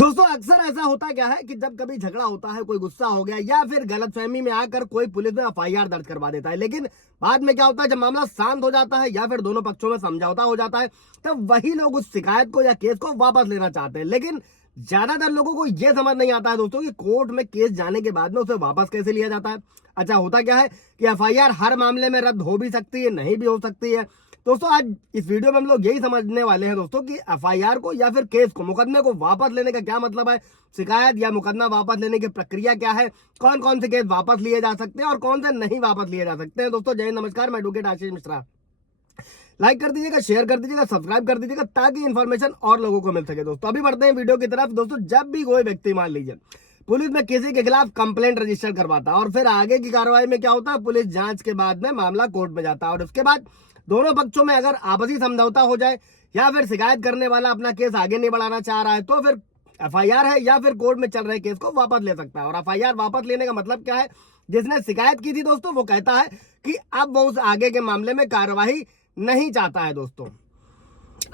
दोस्तों अक्सर ऐसा होता क्या है कि जब कभी झगड़ा होता है, कोई गुस्सा हो गया या फिर गलतफहमी में आकर कोई पुलिस में एफआईआर दर्ज करवा देता है, लेकिन बाद में क्या होता है, जब मामला शांत हो जाता है या फिर दोनों पक्षों में समझौता हो जाता है, तब वही लोग उस शिकायत को या केस को वापस लेना चाहते हैं। लेकिन ज्यादातर लोगों को यह समझ नहीं आता है दोस्तों कि कोर्ट में केस जाने के बाद में उसे वापस कैसे लिया जाता है। अच्छा, होता क्या है कि एफआईआर हर मामले में रद्द हो भी सकती है, नहीं भी हो सकती है। दोस्तों आज इस वीडियो में हम लोग यही समझने वाले हैं दोस्तों कि एफआईआर को या फिर केस को, मुकदमे को वापस लेने का क्या मतलब है, शिकायत या मुकदमा वापस लेने की प्रक्रिया क्या है, कौन कौन से केस वापस लिए जा सकते हैं और कौन से नहीं वापस लिए जा सकते हैं। दोस्तों जय हिंद, नमस्कार, मैं एडवोकेट आशीष मिश्रा। लाइक कर दीजिएगा, शेयर कर दीजिएगा, सब्सक्राइब कर दीजिएगा ताकि इन्फॉर्मेशन और लोगों को मिल सके। दोस्तों अभी बढ़ते हैं वीडियो की तरफ। दोस्तों जब भी कोई व्यक्ति, मान लीजिए पुलिस में किसी के खिलाफ कंप्लेंट रजिस्टर करवाता है और फिर आगे की कार्रवाई में क्या होता है, पुलिस जांच के बाद में मामला कोर्ट में जाता है और उसके बाद दोनों पक्षों में अगर आपसी समझौता हो जाए या फिर शिकायत करने वाला अपना केस आगे नहीं बढ़ाना चाह रहा है तो फिर एफआईआर है या फिर कोर्ट में चल रहे केस को वापस ले सकता है। और एफआईआर वापस लेने का मतलब क्या है, जिसने शिकायत की थी दोस्तों वो कहता है कि अब वो उस आगे के मामले में कार्यवाही नहीं चाहता है दोस्तों।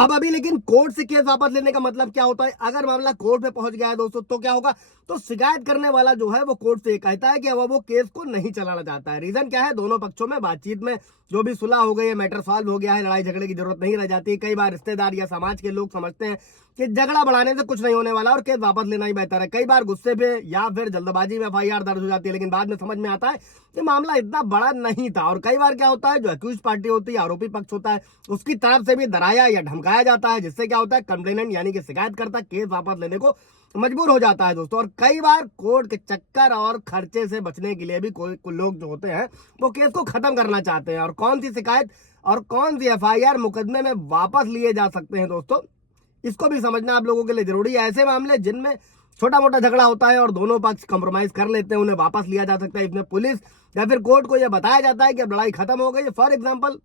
अब अभी लेकिन कोर्ट से केस वापस लेने का मतलब क्या होता है, अगर मामला कोर्ट में पहुंच गया है दोस्तों तो क्या होगा, तो शिकायत करने वाला जो है वो कोर्ट से कहता है कि अब वो केस को नहीं चलाना चाहता है। रीजन क्या है, दोनों पक्षों में बातचीत में जो भी सुलह हो गई है, मैटर सॉल्व हो गया है, लड़ाई झगड़े की जरूरत नहीं रह जाती। कई बार रिश्तेदार या समाज के लोग समझते हैं कि झगड़ा बढ़ाने से कुछ नहीं होने वाला और केस वापस लेना ही बेहतर है। कई बार गुस्से पे या फिर जल्दबाजी में एफआईआर दर्ज हो जाती है, लेकिन बाद में समझ में आता है कि मामला इतना बड़ा नहीं था। और कई बार क्या होता है, जो अक्यूज पार्टी होती है, आरोपी पक्ष होता है, उसकी तरफ से भी डराया या धमकाया जाता है, जिससे क्या होता है, कंप्लेनेंट यानी कि शिकायतकर्ता केस वापस लेने को मजबूर हो जाता है दोस्तों। और कई बार कोर्ट के चक्कर और खर्चे से बचने के लिए भी कोई लोग जो होते हैं वो केस को खत्म करना चाहते हैं। और कौन सी शिकायत और कौन सी एफआईआर मुकदमे में वापस लिए जा सकते हैं दोस्तों, इसको भी समझना आप लोगों के लिए जरूरी है। ऐसे मामले जिनमें छोटा मोटा झगड़ा होता है और दोनों पक्ष कंप्रोमाइज कर लेते हैं, उन्हें वापस लिया जा सकता है। इसमें पुलिस या फिर कोर्ट को यह बताया जाता है कि अब लड़ाई खत्म हो गई। फॉर एग्जाम्पल,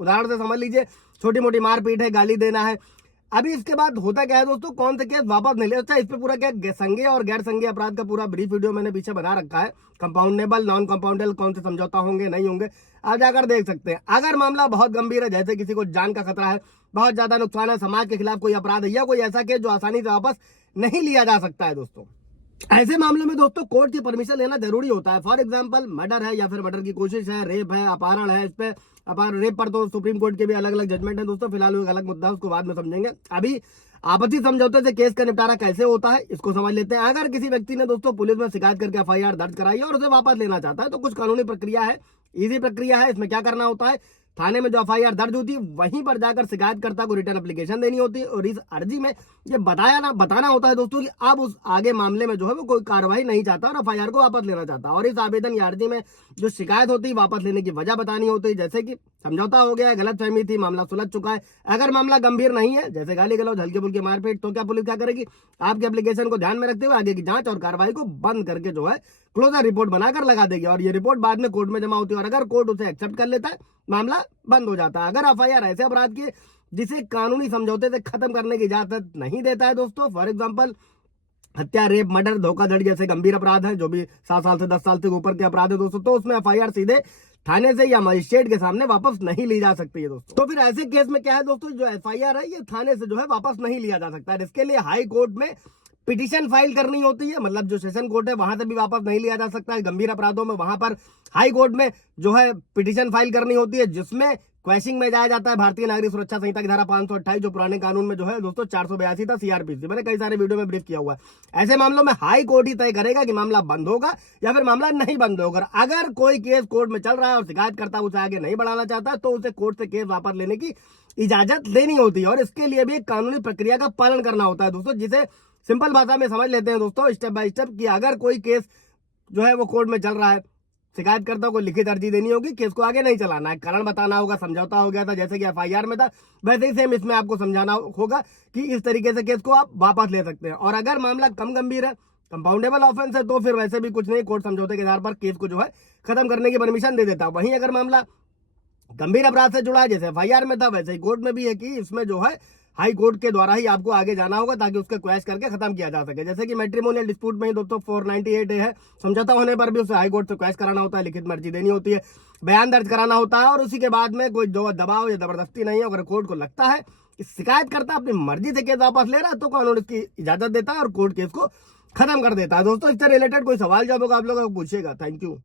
उदाहरण से समझ लीजिए, छोटी मोटी मारपीट है, गाली देना है। अभी इसके बाद होता क्या है दोस्तों, कौन से केस वापस नहीं ले। अच्छा, इस पे पूरा क्या संज्ञेय और गैर संज्ञेय अपराध का पूरा ब्रीफ वीडियो मैंने पीछे बना रखा है। कंपाउंडेबल, नॉन कंपाउंडेबल, कौन से समझौता होंगे नहीं होंगे, आप जाकर देख सकते हैं। अगर मामला बहुत गंभीर है, जैसे किसी को जान का खतरा है, बहुत ज्यादा नुकसान है, समाज के खिलाफ कोई अपराध है या कोई ऐसा केस जो आसानी से वापस नहीं लिया जा सकता है दोस्तों, ऐसे मामलों में दोस्तों कोर्ट की परमिशन लेना जरूरी होता है। फॉर एग्जांपल, मर्डर है या फिर मर्डर की कोशिश है, रेप है, अपहरण है। इस पे रेप पर तो सुप्रीम कोर्ट के भी अलग अलग जजमेंट है दोस्तों। फिलहाल एक अलग मुद्दा है, उसको बाद में समझेंगे। अभी आपसी समझौते से केस का निपटारा कैसे होता है इसको समझ लेते हैं। अगर किसी व्यक्ति ने दोस्तों पुलिस में शिकायत करके एफआईआर दर्ज कराई है और उसे वापस लेना चाहता है तो कुछ कानूनी प्रक्रिया है, इजी प्रक्रिया है। इसमें क्या करना होता है, थाने में जो एफआईआर दर्ज होती है वहीं पर जाकर शिकायतकर्ता को रिटर्न एप्लीकेशन देनी होती है और इस अर्जी में ये बताना होता है दोस्तों कि अब उस आगे मामले में जो है वो कोई कार्रवाई नहीं चाहता और एफआईआर को वापस लेना चाहता है। और इस आवेदन या अर्जी में जो शिकायत होती है वापस लेने की वजह बतानी होती है, जैसे कि समझौता हो गया है, गलतफहमी थी, मामला सुलझ चुका है। अगर मामला गंभीर नहीं है, जैसे गाली गलौज, हल्के फुल्के मारपीट, तो क्या पुलिस क्या करेगी, आपके एप्लीकेशन को ध्यान में रखते हुए आगे की जांच और कार्रवाई को बंद करके जो है क्लोजर रिपोर्ट बनाकर लगा देगी और ये रिपोर्ट बाद में कोर्ट में जमा होती है। और अगर कोर्ट उसे एक्सेप्ट कर लेता है, मामला बंद हो जाता है। अगर एफआईआर ऐसे अपराध की जिसे कानूनी समझौते से खत्म करने की इजाजत नहीं देता है दोस्तों, फॉर एग्जांपल हत्या, रेप, मर्डर, धोखाधड़ी जैसे गंभीर अपराध है, जो भी 7 साल से 10 साल से ऊपर के अपराध है दोस्तों, तो उसमें एफआईआर सीधे थाने से या मजिस्ट्रेट के सामने वापस नहीं ली जा सकती है दोस्तों। तो फिर ऐसे केस में क्या है दोस्तों, जो एफआईआर है ये थाने से जो है वापस नहीं लिया जा सकता है। इसके लिए हाई कोर्ट में पिटीशन फाइल करनी होती है, मतलब जो सेशन कोर्ट है वहां से भी वापस नहीं लिया जा सकता है। गंभीर अपराधों में वहां पर हाई कोर्ट में जो है पिटीशन फाइल करनी होती है, जिसमें क्वेश्चनिंग में जाया जाता है भारतीय नागरिक सुरक्षा संहिता की धारा 528, जो पुराने कानून में जो है दोस्तों 482 था सीआरपीसी, मैंने कई सारे वीडियो में ब्रीफ किया हुआ है। ऐसे मामलों में हाई कोर्ट ही तय करेगा कि मामला बंद होगा या फिर मामला नहीं बंद होगा। अगर कोई केस कोर्ट में चल रहा है और शिकायतकर्ता उसे आगे नहीं बढ़ाना चाहता तो उसे कोर्ट से केस वापस लेने की इजाजत लेनी होती है और इसके लिए भी एक कानूनी प्रक्रिया का पालन करना होता है दोस्तों, जिसे सिंपल भाषा में समझ लेते हैं दोस्तों स्टेप बाय स्टेप। कि अगर कोई केस जो है वो कोर्ट में चल रहा है, शिकायतकर्ता को लिखित अर्जी देनी होगी, केस को आगे नहीं चलाना है, कारण बताना होगा, समझौता हो गया था जैसे कि एफआईआर में था, वैसे ही सेम इसमें आपको समझाना होगा कि इस तरीके से केस को आप वापस ले सकते हैं। और अगर मामला कम गंभीर है, कंपाउंडेबल ऑफेंस है, तो फिर वैसे भी कुछ नहीं, कोर्ट समझौते के आधार पर केस को जो है खत्म करने की परमिशन दे देता है। वहीं अगर मामला गंभीर अपराध से जुड़ा है, जैसे एफआईआर में था, वैसे ही कोर्ट में भी है कि इसमें जो है हाई कोर्ट के द्वारा ही आपको आगे जाना होगा ताकि उसका क्वैश करके खत्म किया जा सके। जैसे कि मैट्रिमोनियल डिस्प्यूट में ही दोस्तों 498 है, समझौता होने पर भी उसे हाई कोर्ट से क्वैश कराना होता है, लिखित में अर्जी देनी होती है, बयान दर्ज कराना होता है और उसी के बाद में कोई दबाव या जबरदस्ती नहीं है। अगर कोर्ट को लगता है शिकायत करता है, अपनी मर्जी से केस वापस ले रहा है, तो कानून इसकी इजाजत देता है और कोर्ट केस को खत्म कर देता है। दोस्तों इससे रिलेटेड कोई सवाल जवाब होगा आप लोगों को पूछिएगा। Thank you.